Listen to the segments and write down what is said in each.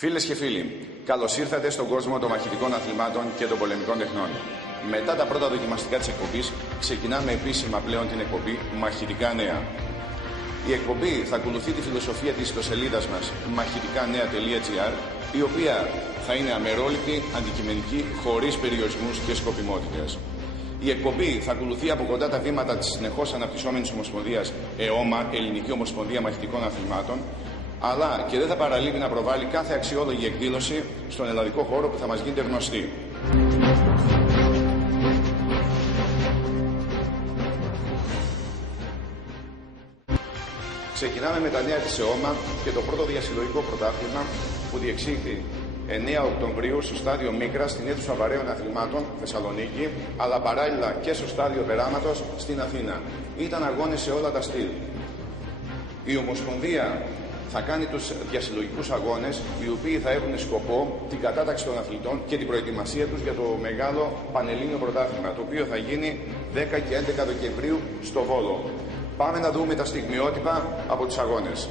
Φίλες και φίλοι, καλώς ήρθατε στον κόσμο των μαχητικών αθλημάτων και των πολεμικών τεχνών. Μετά τα πρώτα δοκιμαστικά της εκπομπής, ξεκινάμε επίσημα πλέον την εκπομπή Μαχητικά Νέα. Η εκπομπή θα ακολουθεί τη φιλοσοφία της ιστοσελίδας μας μαχητιkanea.gr, η οποία θα είναι αμερόληπτη, αντικειμενική, χωρίς περιορισμούς και σκοπιμότητες. Η εκπομπή θα ακολουθεί από κοντά τα βήματα της συνεχώς αναπτυσσόμενης ομοσπονδίας ΕΟΜΑ, Ελληνική Ομοσπονδία Μαχητικών Αθλημάτων, αλλά και δεν θα παραλείπει να προβάλλει κάθε αξιόλογη εκδήλωση στον ελλαδικό χώρο που θα μας γίνεται γνωστή. Ξεκινάμε με τα νέα της ΕΟΜΑ και το πρώτο διασυλλογικό πρωτάθλημα που διεξήχθη 9 Οκτωβρίου στο στάδιο Μίκρας στην αίθουσα Βαρέων Αθλημάτων Θεσσαλονίκη, αλλά παράλληλα και στο στάδιο Περάματος στην Αθήνα. Ήταν αγώνες σε όλα τα στυλ. Η Ομοσπονδία θα κάνει τους διασυλλογικούς αγώνες, οι οποίοι θα έχουν σκοπό την κατάταξη των αθλητών και την προετοιμασία τους για το μεγάλο Πανελλήνιο Πρωτάθλημα, το οποίο θα γίνει 10 και 11 Δεκεμβρίου στο Βόλο. Πάμε να δούμε τα στιγμιότυπα από τους αγώνες.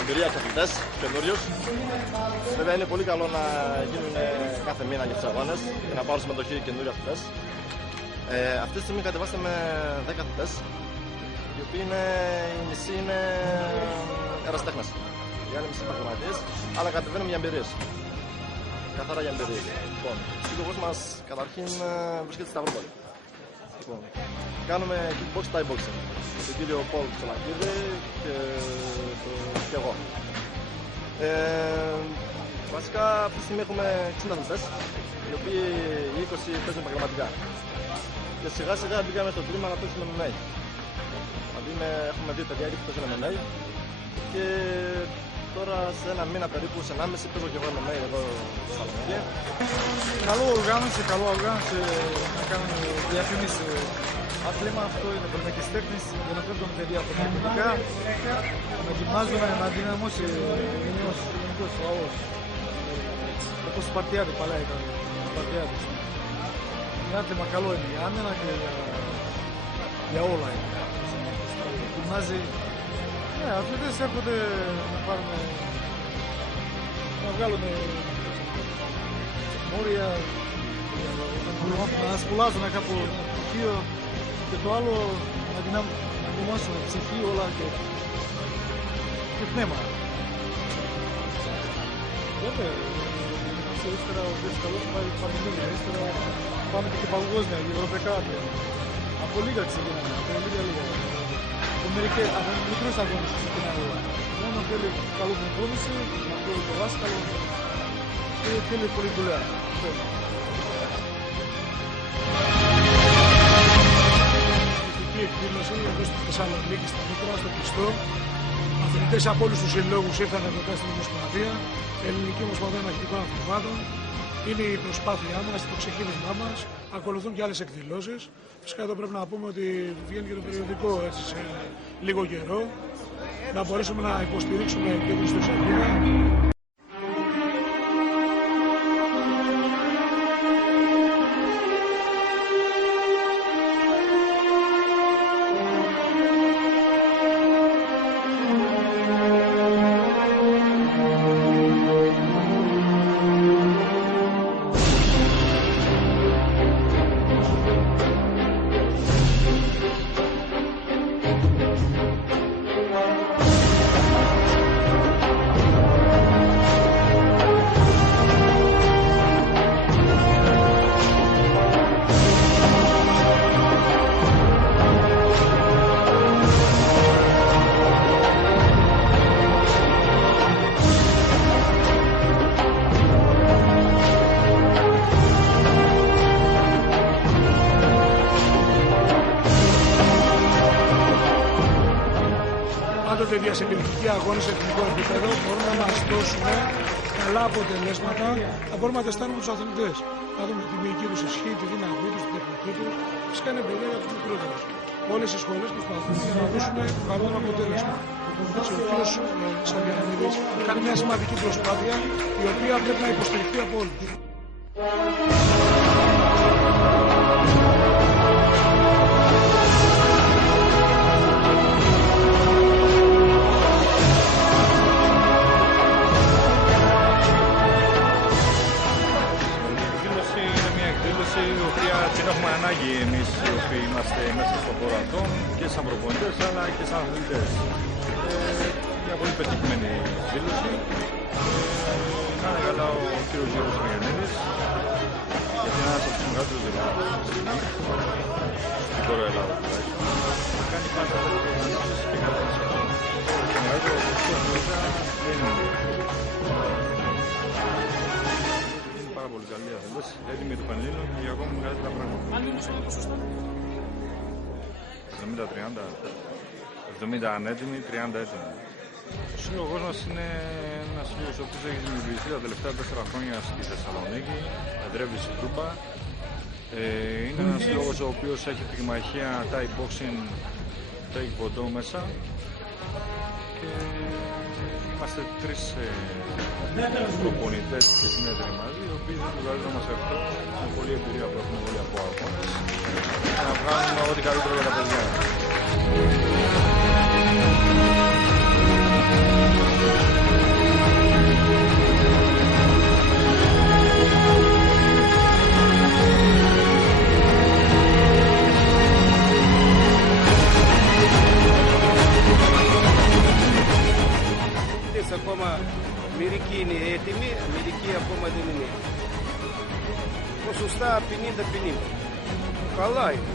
Εμπειρία και αθλητές καινούριους. Βέβαια είναι πολύ καλό να γίνουν κάθε μήνα για τους αγώνες και να πάρουν συμμετοχή καινούριοι αθλητές. Αυτή τη στιγμή κατεβάσαμε 10 αθλητές, οι οποίοι οι μισοί είναι ερασιτέχνες. Οι άλλοι μισοί επαγγελματίες, αλλά κατεβαίνουμε για εμπειρίες. Καθαρά για εμπειρίες. Λοιπόν, ο σύλλογος μας καταρχήν βρίσκεται στα Αυρόπολη. Λοιπόν, κάνουμε kickbox, thai boxing. Τον κύριο Πολ Ψολακίδη και εγώ. Βασικά αυτή τη στιγμή έχουμε 60 αθλητές, οι οποίοι οι 20 παίζουν επαγγελματικά. Και σιγά σιγά μπήκαμε στο τμήμα να παίξουμε MMA. Δηλαδή έχουμε δύο παιδιά που παίζουν MMA και τώρα σε ένα μήνα περίπου, σε 1,5 παίζω και εγώ MMA εδώ στη Θεσσαλονίκη. Καλό οργάνωση να κάνουμε διαφήμιση. Άθλημα αυτό είναι πολεμικές τέχνες για να φέρνουν παιδιά από τα κοινωνικά, να γυμνάζουν, να δυναμώσει ο ελληνικός λαός. Όπως Σπαρτιάδη παλάει ήταν, Σπαρτιάδης. Είναι άθλημα καλό είναι για άμυνα και για όλα είναι. Γυμνάζει. Ναι, αθλητές έρχονται να βγάλουν μόρια, να σπουδάσουν κάπου πτυχίο. Και το άλλο να δυναμώσουν ψυχή όλα και πνεύμα. Βέβαια, ύστερα ο Δίας Καλός πάει πανελλήνια, ύστερα πάμε και παγκόσμια, ευρωπαϊκά. Από λίγα ξεκινάμε, από λίγα. Από μικρούς αγώνες ξεκινάμε όλα. Μόνο θέλει καλή προπόνηση, να θέλει το δάσκαλο και θέλει πολλή δουλειά. Εκδήλωση εδώ στη Θεσσαλονίκη, στα Μήτρα, στο Πιστό. Αθλητές από όλους τους συλλόγους ήρθαν εδώ πέρα στην Ομοσπονδία, Ελληνική Ομοσπονδία Μαχητικών Αθλημάτων. Είναι η προσπάθειά μας, το ξεκίνημά μας. Ακολουθούν και άλλες εκδηλώσεις. Φυσικά εδώ πρέπει να πούμε ότι βγαίνει και το περιοδικό έτσι, σε λίγο καιρό. Να μπορέσουμε να υποστηρίξουμε και την ιστοσελίδα. επιλεκτικοί αγώνες σε εθνικό επίπεδο μπορούν να μας δώσουν καλά αποτελέσματα, να μπορούμε να τεστάρουμε τους αθλητές. Να δούμε τη μυϊκή τους ισχύ, τη δύναμή τους, την τεχνική τους. Φυσικά είναι εμπειρία για τους μικρότερους. Όλες οι σχολές προσπαθούν για να δώσουν καλό αποτέλεσμα. Έτσι, ο κύριος Σαμπιανίδης κάνει μια σημαντική προσπάθεια, η οποία πρέπει να υποστηριχθεί από όλους. Η οποία την έχουμε ανάγκη εμείς οι οποίοι είμαστε μέσα στον χώρο αυτό και σαν προπονητές αλλά και σαν αθλητές. Μια πολύ πετυχημένη εκδήλωση. Να είναι καλά ο κύριος Γιώργος Σαμπιανίδης, γιατί είναι ένας από τους μεγαλύτερους δημιουργούς στην χώρα Ελλάδα τουλάχιστον. Κάνει πάντα τέτοιες επικρατήσεις. Το μεγαλύτερο βέβαια δεν είναι. Πάρα πολύ καλή αθλητές, έτοιμοι του Πανελλήνιου για ακόμα μεγαλύτερα πράγματα. Αν είναι στο ποσοστό. 70-30. 70 ανέτοιμοι, 30 έτοιμοι. Ο σύλλογος μας είναι ένας σύλλογος ο οποίος έχει δημιουργηθεί τα τελευταία 4 χρόνια στη Θεσσαλονίκη, εδρεύει στην Τούπα. Είναι ένας σύλλογος ο οποίος έχει πυγμαχία Thai boxing, Taekwondo μέσα. Και είμαστε 3 προπονητές και συνέδροι μαζί, οι οποίοι δεν βγάζουν μας αυτό με πολλή εμπειρία που έχουμε όλοι από αγώνες να βγάλουμε ό,τι καλύτερο για τα παιδιά. Ακόμα μερικοί είναι έτοιμοι, μερικοί ακόμα δεν είναι. Ποσοστά 50-50. Καλά είναι.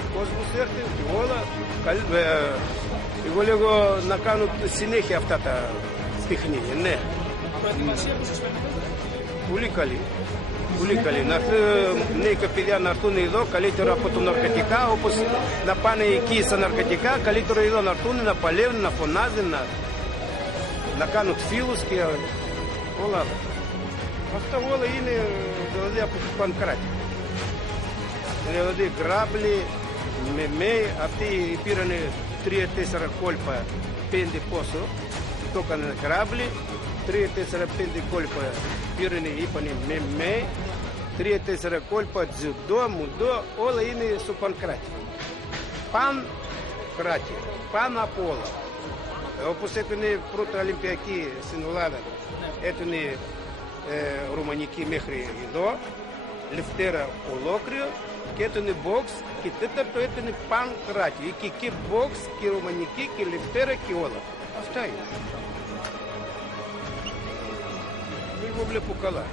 Ο κόσμος έρθει όλα. Εγώ λέγω να κάνω συνέχεια αυτά τα παιχνίδια. Ναι. Προετοιμασία που σας φαίνεται. Πολύ καλή. Πολύ καλή. Να νέοι παιδιά να έρθουν εδώ καλύτερα από τα ναρκωτικά, όπως να πάνε εκεί στα ναρκωτικά, καλύτερα εδώ να έρθουν, να παλεύουν, να φωνάζουν, να κάνουν φίλους και όλα. Αυτά όλα είναι δηλαδή από Πανκράτη. Δηλαδή γράμπλοι, μεμέι, αυτοί πήραν 3-4 κόλπα, 5 πόσο, το έκαναν γράμπλοι, 3-4-5 κόλπα πήραν, είπαν μεμέι, 3-4 κόλπα τζουδό, μουδό, όλα είναι στο Πανκράτη. Πανκράτη, πάνω από όλα. Όπως έκανε πρώτα Ολυμπιακή στην Ελλάδα, έκανε ρουμανική μέχρι εδώ, Λευτέρα ολόκληρο και έκανε box και τέταρτο έκανε Πανκράτη. Και box και ρουμανική και Λευτέρα και όλα. Αυτά είναι. Εγώ βλέπω καλά.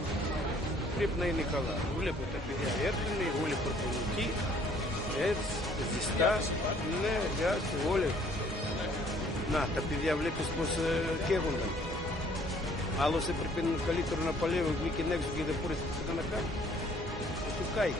Πρέπει να είναι καλά. Βλέπω τα παιδιά έρθουν, όλοι προπονητοί, έτσι, ζεστά, ναι, γεια, όλοι. Να, τα παιδιά βλέπεις πως καίγονταν. Άλλος έπρεπε καλύτερο να παλεύει, βγήκε έξω και δεν μπορείς να κάνει. Του κάει.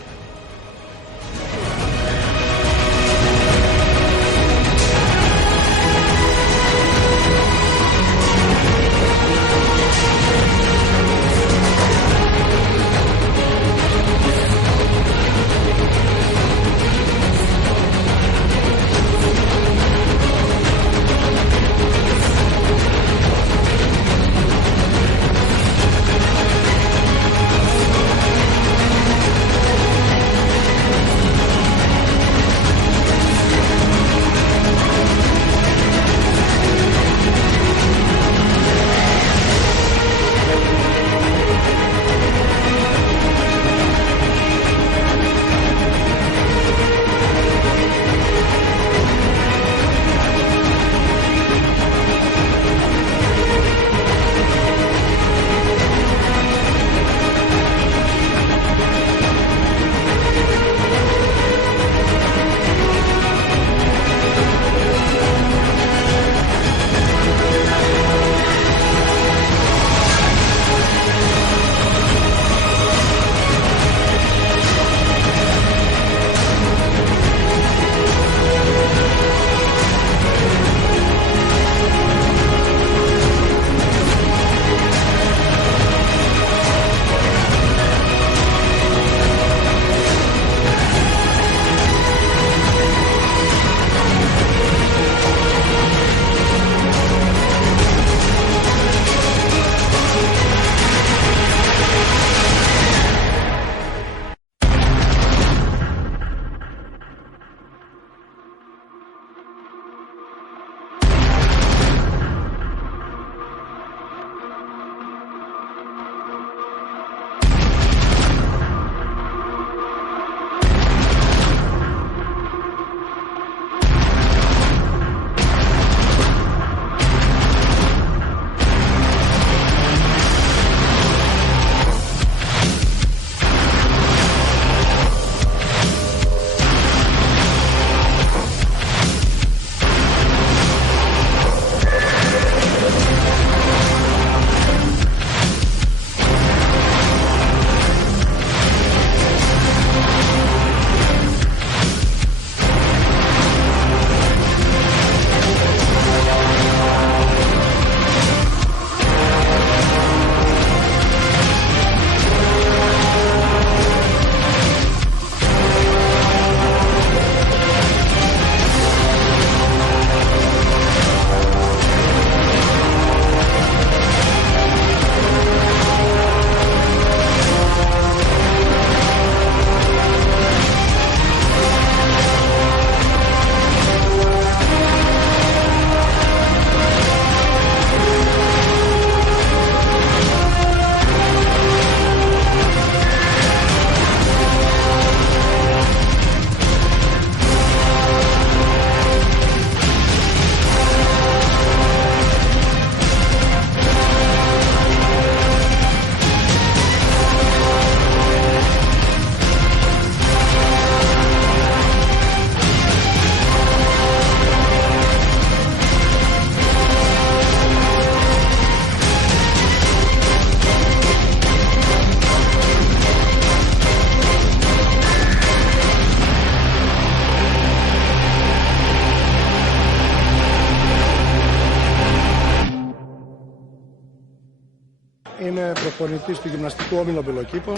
Είμαι προπονητής του Γυμναστικού Όμιλου Μπελοκήπων.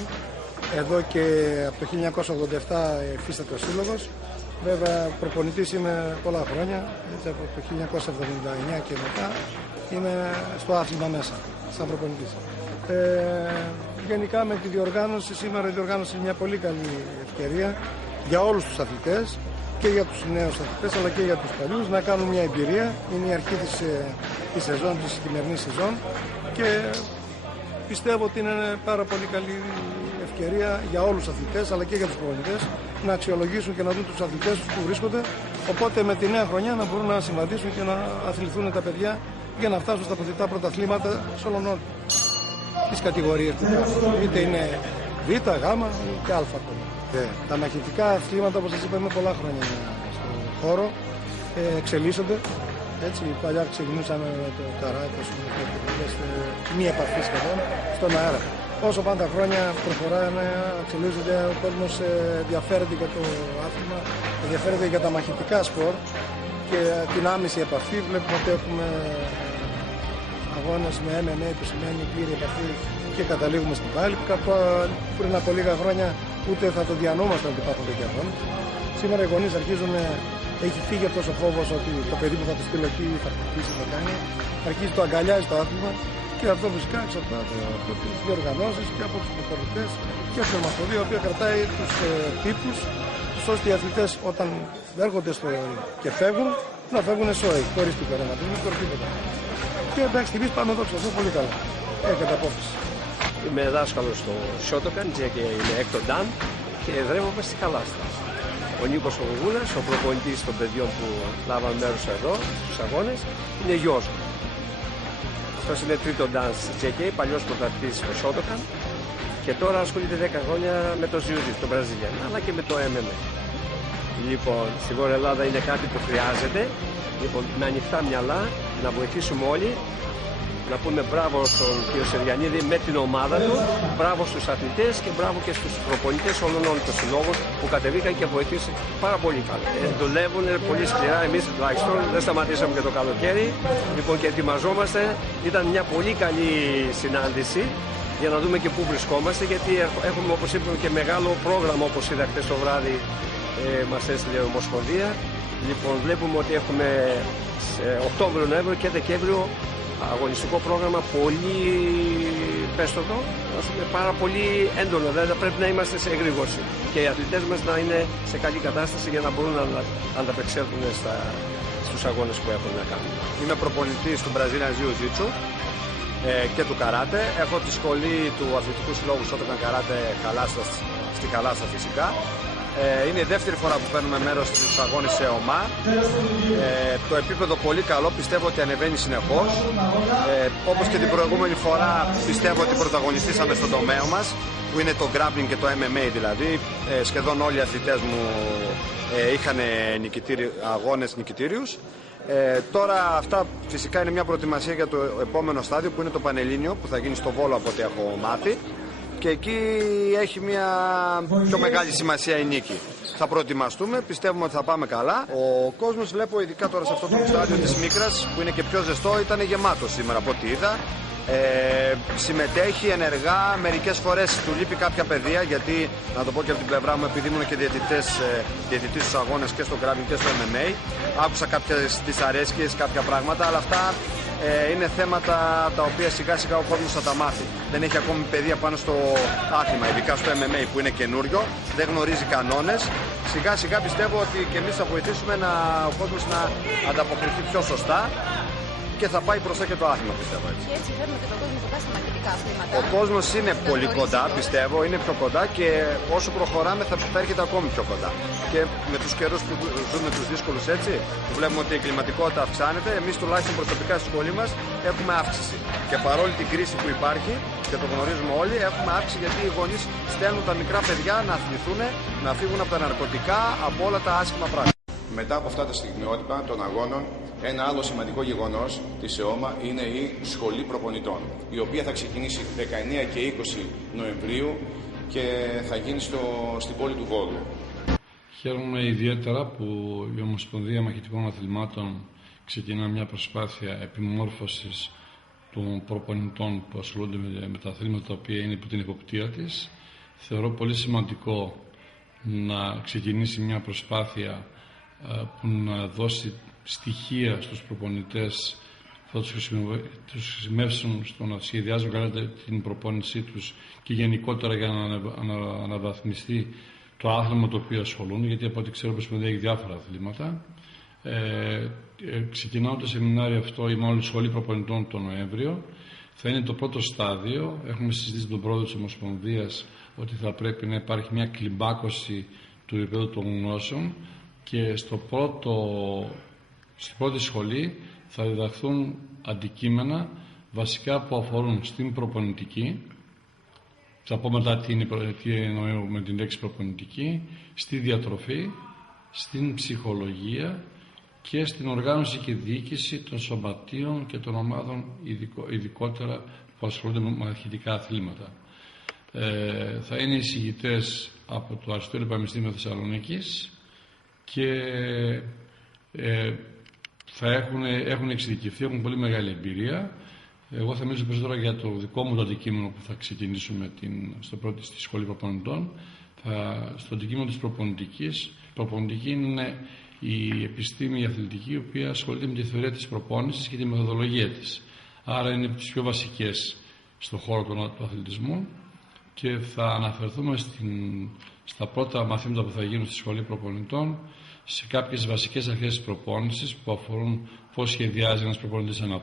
Εδώ και από το 1987 υφίσταται ο σύλλογος. Βέβαια προπονητής είμαι πολλά χρόνια, έτσι από το 1979 και μετά είμαι στο άθλημα μέσα, σαν προπονητής. Γενικά με τη διοργάνωση, σήμερα η διοργάνωση είναι μια πολύ καλή ευκαιρία για όλους τους αθλητές και για τους νέους αθλητές αλλά και για τους παλιούς να κάνουν μια εμπειρία. Είναι η αρχή της σεζόν, της σημερινής σεζόν και πιστεύω ότι είναι πάρα πολύ καλή ευκαιρία για όλους τους αθλητές αλλά και για τους προπονητές να αξιολογήσουν και να δουν τους αθλητές τους που βρίσκονται. Οπότε με τη νέα χρονιά να μπορούν να συμβαδίσουν και να αθληθούν τα παιδιά για να φτάσουν στα αποθητά πρωταθλήματα σε όλων τις κατηγορίες του κράτους. Είτε είναι Β, Γ ή και Α. Τα μαχητικά αθλήματα, όπως σας είπα, είναι πολλά χρόνια στον χώρο, εξελίσσονται. Έτσι, παλιά ξεκινούσαμε με το καράτε, μη επαφή σχεδόν, στον αέρα. Όσο πάντα χρόνια προχωράνε, εξελίσσονται, ο κόσμος ενδιαφέρεται για το άθλημα, ενδιαφέρεται για τα μαχητικά σπορ και την άμεση επαφή. Βλέπουμε ότι έχουμε αγώνες με MMA που σημαίνει πλήρη επαφή και καταλήγουμε στην πάλη. Πριν από λίγα χρόνια ούτε θα το διανόμασταν ότι υπάρχουν τέτοια αγώνες. Σήμερα οι γονείς αρχίζουν, έχει φύγει αυτός ο φόβος ότι το παιδί που θα το στείλω εκεί θα χτυπήσει, θα κάνει. Αρχίζει το αγκαλιάζει το άθλημα και αυτό φυσικά εξαρτάται από τις διοργανώσεις και από τους προπονητές και από την ομοσπονδία, η οποία κρατάει τους τύπους, ώστε οι αθλητές όταν έρχονται και φεύγουν, να φεύγουν σόι, χωρίς τίποτα να πίνουν, χωρίς τίποτα. Και εντάξει, στιγμής πάμε εδώ αυτό πολύ καλά. Έχετε απόφαση. Είμαι δάσκαλος στο Shotokan και είναι έκτο Dan και εδρεύομαι στη Χαλάστα. Ο Νίκος Ογούλας, ο προπονητής των παιδιών που λάβαν μέρος εδώ στους αγώνες, είναι γιος μου. Αυτός είναι τρίτο Dan στη JK, παλιός πρωταθλητής στο Shotokan και τώρα ασχολείται 10 χρόνια με το Jiu-Jitsu, το Brazilian, αλλά και με το MMA. Λοιπόν, στη Βόρεια Ελλάδα είναι κάτι που χρειάζεται. Λοιπόν, με ανοιχτά μυαλά να βοηθήσουμε όλοι. Να πούμε μπράβο στον κ. Σεριανίδη με την ομάδα του, μπράβο στους αθλητές και μπράβο και στους προπονητές όλων των συλλόγων που κατεβήκαν και βοηθήσαν πάρα πολύ καλά. Δουλεύουν πολύ σκληρά, εμείς τουλάχιστον δεν σταματήσαμε και το καλοκαίρι. Λοιπόν, και ετοιμαζόμαστε. Ήταν μια πολύ καλή συνάντηση για να δούμε και πού βρισκόμαστε, γιατί έχουμε, όπως είπαμε, και μεγάλο πρόγραμμα, όπως είδα χθες το βράδυ, μας έστειλε η Ομοσπονδία. Λοιπόν, βλέπουμε ότι έχουμε Οκτώβριο, Νοέμβριο και Δεκέμβριο αγωνιστικό πρόγραμμα πολύ πέστοτο, πάρα πολύ έντονο, δηλαδή πρέπει να είμαστε σε εγρήγορση και οι αθλητές μας να είναι σε καλή κατάσταση για να μπορούν να ανταπεξέλθουν στους αγώνες που έχουν να κάνουν. Είμαι προπονητής του Brazilian Jiu-Jitsu και του καράτε. Έχω τη σχολή του Αθλητικού Συλλόγου Shotokan Karate στη Χαλάστα φυσικά. Είναι η δεύτερη φορά που παίρνουμε μέρος στους αγώνες σε ΟΜΑ. Το επίπεδο πολύ καλό, πιστεύω ότι ανεβαίνει συνεχώς. Όπως και την προηγούμενη φορά, πιστεύω ότι πρωταγωνιστήσαμε στον τομέα μας, που είναι το grappling και το MMA δηλαδή. Σχεδόν όλοι οι αθλητές μου είχαν αγώνες νικητήριους. Τώρα αυτά φυσικά είναι μια προετοιμασία για το επόμενο στάδιο, που είναι το Πανελλήνιο, που θα γίνει στο Βόλο από ό,τι έχω μάθει. Και εκεί έχει μια πιο μεγάλη σημασία η νίκη. Θα προετοιμαστούμε, πιστεύουμε ότι θα πάμε καλά. Ο κόσμος, βλέπω ειδικά τώρα σε αυτό το στάδιο της Μίκρας, που είναι και πιο ζεστό, ήταν γεμάτο σήμερα από ό,τι είδα. Συμμετέχει ενεργά, μερικές φορές του λείπει κάποια παιδεία, γιατί να το πω και από την πλευρά μου, επειδή ήμουν και διαιτητής στους αγώνες και στο grappling και στο MMA, άκουσα κάποιες δυσαρέσκειες, κάποια πράγματα, αλλά αυτά είναι θέματα τα οποία σιγά σιγά ο κόσμος θα τα μάθει. Δεν έχει ακόμη παιδεία πάνω στο άθλημα, ειδικά στο MMA που είναι καινούριο, δεν γνωρίζει κανόνες. Σιγά σιγά πιστεύω ότι και εμείς θα βοηθήσουμε ο κόσμος να ανταποκριθεί πιο σωστά και θα πάει μπροστά και το άθλημα, πιστεύω έτσι. Και έτσι φέρνουμε και τον κόσμο κοντά στα μαχητικά αθλήματα. Ο κόσμος είναι πολύ κοντά, πιστεύω, είναι πιο κοντά και όσο προχωράμε θα έρχεται ακόμη πιο κοντά. Και με τους καιρούς που ζούμε τους δύσκολους έτσι, που βλέπουμε ότι η κλιματικότητα αυξάνεται, εμείς τουλάχιστον προσωπικά στη σχολή μας έχουμε αύξηση. Και παρόλη την κρίση που υπάρχει, και το γνωρίζουμε όλοι, έχουμε αύξηση γιατί οι γονείς στέλνουν τα μικρά παιδιά να αθληθούν, να φύγουν από τα ναρκωτικά, από όλα τα άσχημα πράγματα. Μετά από αυτά τα στιγμιότυπα των αγώνων, ένα άλλο σημαντικό γεγονός της ΕΟΜΑ είναι η Σχολή Προπονητών, η οποία θα ξεκινήσει 19 και 20 Νοεμβρίου και θα γίνει στην πόλη του Βόλου. Χαίρομαι ιδιαίτερα που η Ομοσπονδία Μαχητικών Αθλημάτων ξεκινά μια προσπάθεια επιμόρφωσης των προπονητών που ασχολούνται με τα αθλήματα τα οποία είναι υπό την εποπτεία της. Θεωρώ πολύ σημαντικό να ξεκινήσει μια προσπάθεια που να δώσει στοιχεία στους προπονητές που θα τους χρησιμεύσουν στο να σχεδιάζουν καλά την προπόνησή τους και γενικότερα για να αναβαθμιστεί το άθλημα το οποίο ασχολούν, γιατί από ό,τι ξέρω έχει διάφορα αθλήματα. Ξεκινάω το σεμινάριο αυτό, η μάλλον σχολή προπονητών τον Νοέμβριο. Θα είναι το πρώτο στάδιο. Έχουμε συζητήσει τον πρόεδρο της Ομοσπονδίας ότι θα πρέπει να υπάρχει μια κλιμάκωση του επίπεδου των γνώσεων και στην πρώτη σχολή θα διδαχθούν αντικείμενα βασικά που αφορούν στην προπονητική. Θα πω μετά τι εννοώ με την λέξη προπονητική, στη διατροφή, στην ψυχολογία και στην οργάνωση και διοίκηση των σωματείων και των ομάδων, ειδικότερα που ασχολούνται με μαχητικά αθλήματα. Θα είναι εισηγητές από το Αριστοτέλειο Πανεπιστήμιο Θεσσαλονίκης και θα έχουν εξειδικευθεί, έχουν πολύ μεγάλη εμπειρία. Εγώ θα μιλήσω περισσότερο για το δικό μου το αντικείμενο που θα ξεκινήσουμε στη σχολή προπονητών. Στο αντικείμενο της προπονητικής. Προπονητική είναι η επιστήμη η αθλητική, η οποία ασχολείται με τη θεωρία της προπόνησης και τη μεθοδολογία της. Άρα είναι από τις πιο βασικές στον χώρο του αθλητισμού και θα αναφερθούμε στα πρώτα μαθήματα που θα γίνουν στη σχολή προπονητών σε κάποιες βασικές αρχές της προπόνησης που αφορούν πώς σχεδιάζει ένας προπονητής ένα